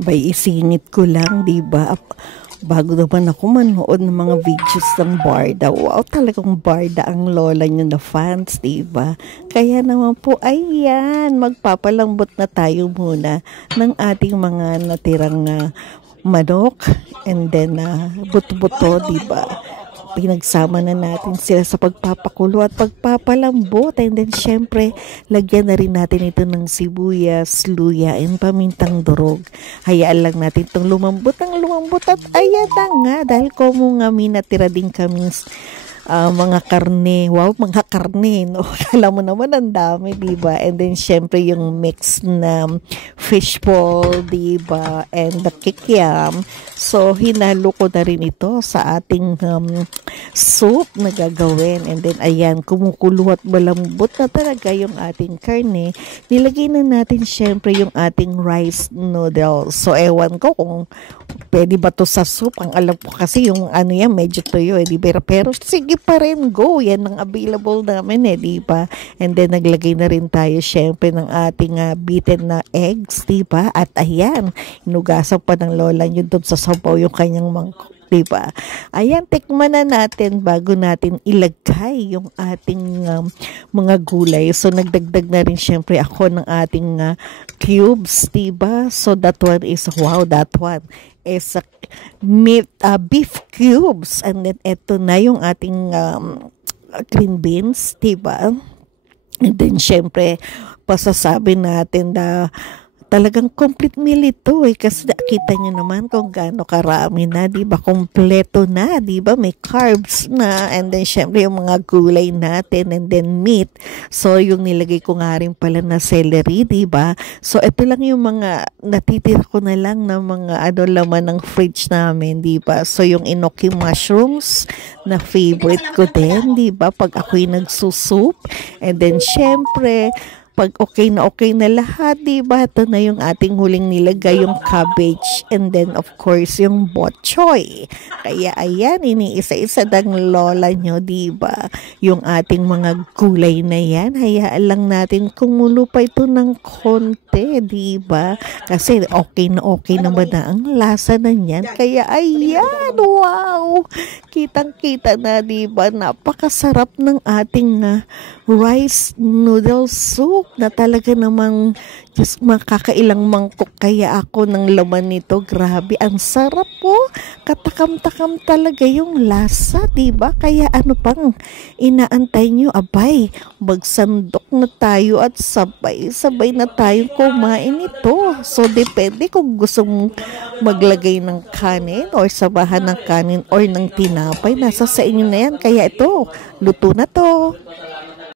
Bay isingit ko lang, di ba? Bago naman ako manood ng mga videos ng Barda. Wow, talagang Barda ang lola niyo na fans, di ba? Kaya naman po, ayan, magpapalambot na tayo muna ng ating mga natirang manok and then buto-buto, di ba? Pinagsama na natin sila sa pagpapakulo at pagpapalambot, and then syempre lagyan na rin natin ito ng sibuyas, luya and pamintang durog. Hayaan lang natin itong lumambot at ayan na nga, dahil komo nga minatira din kaming mga karne. Wow, mga karne, no? Alam mo naman ang dami, diba? And then syempre yung mix na fishball, diba? And the kikiam. So hinalo ko na rin ito sa ating soup na gagawin. And then ayan, kumukulo at malambot na talaga yung ating karne. Nilagay na natin syempre yung ating rice noodles. So ewan ko kung pwede ba to sa soup. Ang alam ko kasi yung ano yan, medyo tuyo, diba? Pero sige pa rin, go. Yan ang available namin, diba? And then naglagay na rin tayo syempre ng ating beaten na eggs, diba? At ayan, inugasan pa ng lola nyo doon sa sabaw yung kanyang mangkok, diba? Ayan, tikman na natin bago natin ilagay yung ating mga gulay. So nagdagdag na rin syempre ako ng ating cubes, diba? So that one is, wow, that one is beef cubes. And then eto na yung ating green beans, diba? And then syempre pasasabi natin na talagang complete meal ito kasi nakita nyo naman kung gaano karami na, di ba? Kompleto na, di ba? May carbs na, and then syempre yung mga gulay natin, and then meat. So yung nilagay ko nga rin pala na celery, di ba? So ito lang yung mga natitira ko na lang na mga laman ng fridge namin, di ba? So yung enoki mushrooms na favorite ko din, di ba? Pag ako'y nagsusup, and then syempre pag okay na lahat, diba? Ito na yung ating huling nilagay, yung cabbage, and then of course yung bok choy. Kaya ayan, iniisa-isa ng lola nyo, diba? Yung ating mga gulay na yan, hayaan lang natin kumulo pa ito ng konti, diba? Kasi okay naman na ang lasa na yan. Kaya ayan, wow! Kitang-kita na, diba? Napakasarap ng ating rice noodle soup na talaga namang just makakailang mangkok kaya ako ng laman nito. Grabe, ang sarap po. Katakam-takam talaga yung lasa, diba? Kaya ano pang inaantay nyo? Abay, magsandok na tayo at sabay na tayo kumain ito. So, depende kung gusto mong maglagay ng kanin or sabahan ng kanin or ng tinapay. Nasa sa inyo na yan. Kaya ito, luto na to.